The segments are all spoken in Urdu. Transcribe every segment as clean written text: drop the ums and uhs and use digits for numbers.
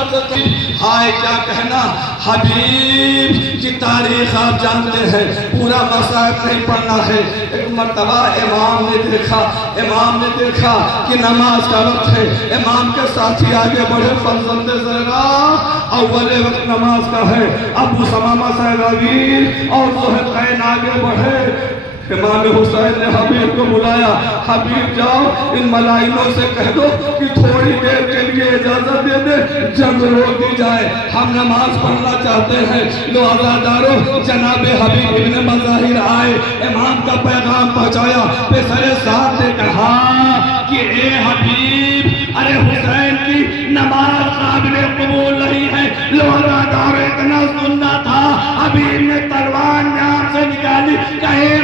ہائے کیا کہنا حبیب کی تاریخ آپ جانتے ہیں پورا مصائب نہیں پڑھنا ہے ایک مرتبہ امام نے دیکھا کہ نماز کا وقت ہے امام کے ساتھی آگے بڑھے فرزند زہرا اول وقت نماز کا ہے ابو ثمامہ سہروی اور ذوالقرنین آگے بڑھے امام حسین نے حبیب کو بلایا حبیب جاؤ ان ملائنوں سے کہہ دو کہ تھوڑی دیر کے لیے اجازت دے دے جنگ روک دی جائے ہم نماز پڑھنا چاہتے ہیں لو عزادارو جناب حبیب ابن مظاہر آئے امام کا پیغام پہنچایا پسر ساتھ نے کہا کہ اے حبیب ارے حسین کی نماز قابل قبول نہیں ہے لو عزادارو اتنا سننا تھا حبیب نے تلوار نام سے نکالی کہے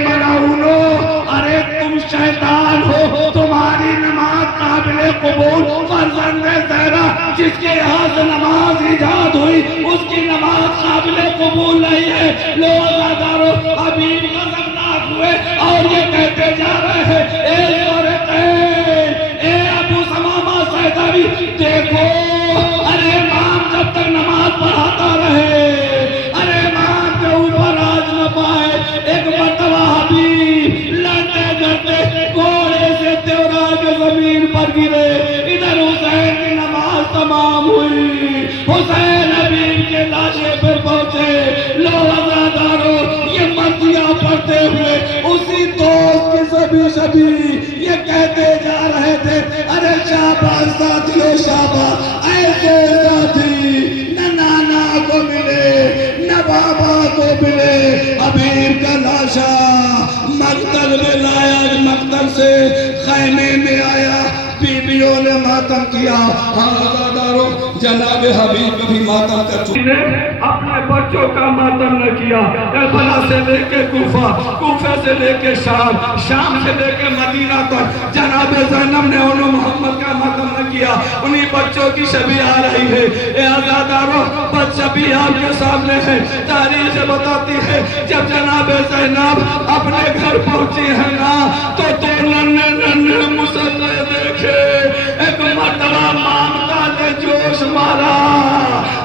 ارے تم شیطان ہو تمہاری نماز قابل قبول فرزند زہرا جس کے یہاں سے نماز ایجاد ہوئی اس کی نماز قابل قبول نہیں ہے لوگ عزادارو حبیب غضبناک ہوئے اور یہ کہتے جا رہے ہیں اے ذوالقرنین اے ابو ثمامہ سہروی دیکھو ارے امام جب تک نماز پڑھاتا رہے ارے امام کے اوپر آج نہ پائے ایک مرتبہ حبیب لڑتے گھرتے گھوڑے سے تیورا کے زمین پر گرے ادھر حسین کی نماز تمام ہوئی حسین حبیب کے لاشے پر پہنچے لو عزادارو یہ مرضیاں پڑھتے ہوئے اسی دوست کی سبھی یہ کہتے جا رہے تھے ارے شاباش ساتھیو شاباش ایسے ساتھی نہ نانا کو ملے نہ بابا کو ملے حبیب کا لاشا مقتل میں لایا مقتل سے خیمے میں آیا بیویوں نے ماتم کیا عزادارو جناب حبیب بھی ماتم کر چکے اپنے بچوں کا ماتم نہ کیا کربلا سے لے کے کوفہ سے لے کے شام سے لے کے مدینہ تک جناب زینب نے انہوں محمد کا ماتم نہ کیا انہی بچوں کی شبیہ آ رہی ہے اے عزادارو بچہ بھی آپ کے سامنے ہے تاریخ بتاتی ہے جب جناب زینب اپنے گھر پہنچی ہے نا تو ننھے مسلح دیکھے ایک مرتبہ مامتا نے جوش مارا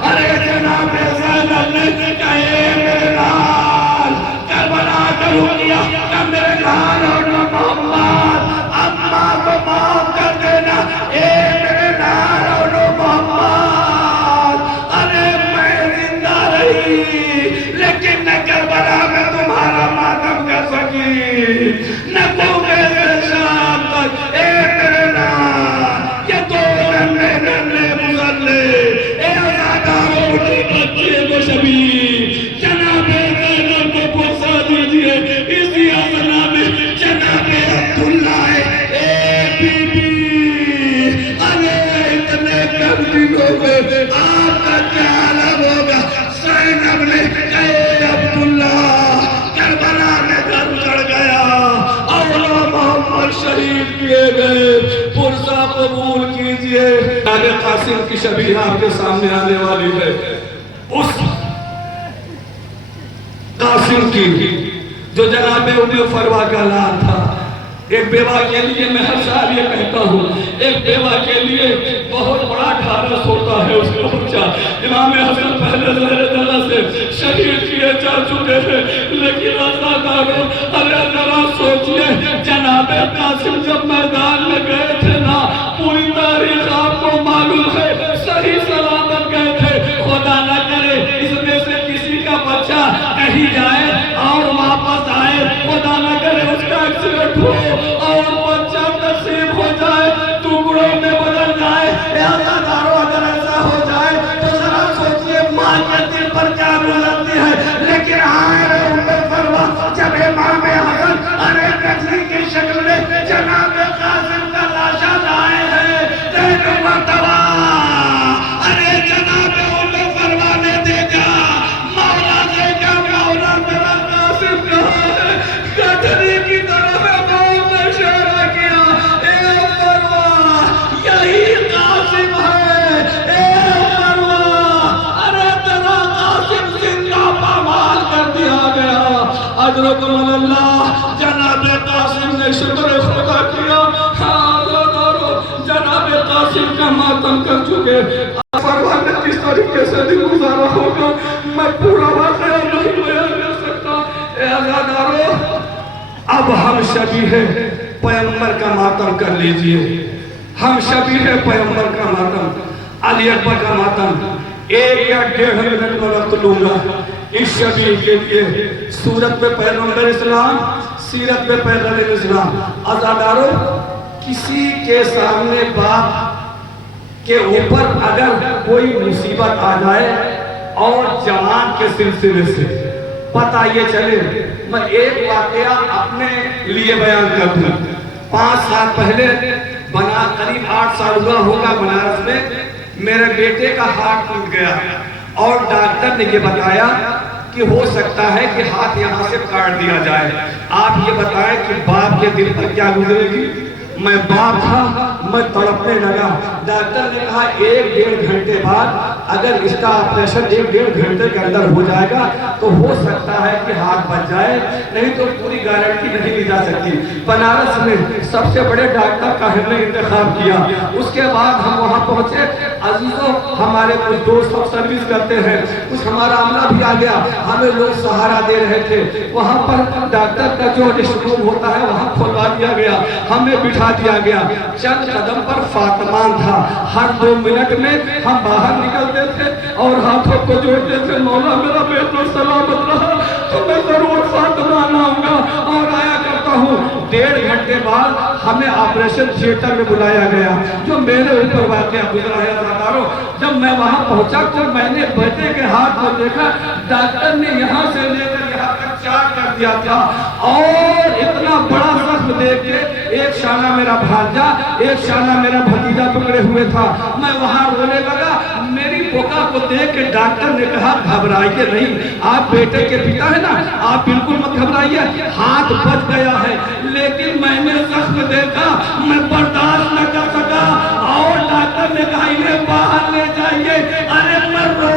ارے جناب زینب نے کہے میرے لال کربلا کا رکیا کہ میرے لال اور محمد اماں کو معاف کر دینا اے میرے لال اور محمد ارے میں زندہ رہی لیکن نہ کربلا میں تمہارا ماتم کر سکی نہ کوفے سے شام تک اے میرے لال یہ دو ننھے مسلح اے عزادارو اٹھی بچے کو شبیہ جناب زینب کو پرسا دیجئے اسی اثنا میں جناب عبداللہ اے بی بی ارے اتنے کم دنوں میں آپ کا کیا عالم ہوگا زینب نے کہے عبداللہ کربلا میں گھر چڑھ گیا اولا محمد شہید کیے گئے پرسا قبول کیجئے آل قاسم کی شبیہ آپ کے سامنے آنے والی ہے اس قاسم کی جو جناب ابن فروا کا لال تھا ایک بیوہ کے لیے میں ہر سال یہ کہتا ہوں ایک بیوہ کے لیے بہت بڑا ڈھارس ہوتا ہے اس کا بچہ امام حسن پہلے زہر دلہ سے شہید کیے جا چکے ہیں لیکن عزادارو ارے ذرا سوچئے جناب قاسم جب میدان میں گئے تھے نا پوری تاریخ آپ کو معلوم ہے صحیح سلامت گئے تھے خدا نہ کرے اس میں سے کسی کا بچہ کہیں جائے اور واپس آئے خدا نہ کرے اس کا ایکسیڈنٹ ہو اور بچہ نصیب ہو جائے ٹکڑوں میں بدل جائے اے عزادارو اگر ایسا ہو جائے تو ذرا سوچئے ماں کے دل پر کیا گزرتی ہے لیکن آئے فروا جب امام حسن ارے کچھلی کی شکل میں جناب قاسم کا لاشا لائے ہیں تین مرتبہ ارے جناب فروا نے دیکھا مولا نے کیا مولا میرا قاسم کہا ہے کچھلی کی طرف امام نے اشارہ کیا اے فروا یہی قاسم ہے اے فروا ارے تیرا قاسم زندہ پامال کر دیا گیا اجرکم اللہ جناب قاسم نے شکر خدا کیا جناب قاسم کا ماتم کر چکے فروا نے طریقے سے دن گزارا ہوگا میں پورا واقعہ نہیں بیان کر سکتا۔ اے عزادارو، اب ہم شبیہ پیغمبر کا ماتم کر لیجئے، ہم شبیہ پیغمبر کا ماتم، علی اکبر کا ماتم 1 یا 1.5 منٹ میں وقت لوں گا اس شبیہ کے لیے۔ سورت پہ پیغمبر اسلام، سیرت پہ پیغمبر اسلام۔ عزادارو، کسی کے سامنے باپ کے اوپر اگر کوئی مصیبت آ جائے اور جوان کے سلسلے سے پتہ یہ چلے، میں ایک واقعہ اپنے لیے بیان کر دوں۔ 5 سال پہلے قریب 8 سال ہوا ہوگا بنارس میں میرے بیٹے کا ہاتھ ٹوٹ گیا اور ڈاکٹر نے یہ بتایا کہ ہو سکتا ہے کہ ہاتھ یہاں سے کاٹ دیا جائے۔ آپ یہ بتائیں کہ باپ کے دل پر کیا گزرے گی؟ میں باپ تھا، میں تڑپنے لگا۔ ڈاکٹر نے کہا 1-1.5 گھنٹے بعد اگر اس کا آپریشن 1-1.5 گھنٹے کے اندر ہو جائے گا تو ہو سکتا ہے کہ ہاتھ بچ جائے، نہیں تو پوری گارنٹی نہیں لی جا سکتی۔ بنارس میں سب سے بڑے ڈاکٹر کا ہم نے انتخاب کیا۔ اس کے بعد ہم وہاں پہنچے۔ عزیزوں، ہمارے کچھ دوست سروس کرتے ہیں، کچھ ہمارا عملہ بھی آ گیا، ہمیں لوگ سہارا دے رہے تھے۔ وہاں پر ڈاکٹر کا جو ریسٹ روم ہوتا ہے وہاں کھولوا دیا گیا، ہمیں بٹھا دیا گیا۔ چند قدم پر فاطمان تھا۔ ہر 2 منٹ میں ہم باہر نکلتے تھے اور ہاتھوں کو جوڑتے تھے، مولا میرا بیٹا سلامت رہا تو میں ضرور فاطمان آؤں گا اور آیا کرتا ہوں۔ 1.5 گھنٹے بعد ہمیں آپریشن تھیٹر میں بلایا گیا، جو میرے اوپر واقعہ گزرا ہے۔ عزادارو، جب میں وہاں پہنچا تو میں نے بیٹے کے ہاتھ کو دیکھا، ڈاکٹر نے یہاں سے لے کر یہاں تک چاک کر دیا تھا اور اتنا بڑا زخم دیکھ کے ایک شانہ میرا بھانجا، ایک شانہ میرا بھتیجا پکڑے ہوئے تھا۔ میں وہاں رونے لگا۔ میری بکا کو دیکھ کے ڈاکٹر نے کہا گھبرائیے نہیں، آپ بیٹے کے پتا ہے نا، آپ بالکل مت گھبرائیے، ہاتھ بچ گیا ہے۔ لیکن میں نے زخم دیکھا، میں برداشت نہ کر سکا اور ڈاکٹر نے کہا انہیں باہر لے جائیے۔ ارے میں رو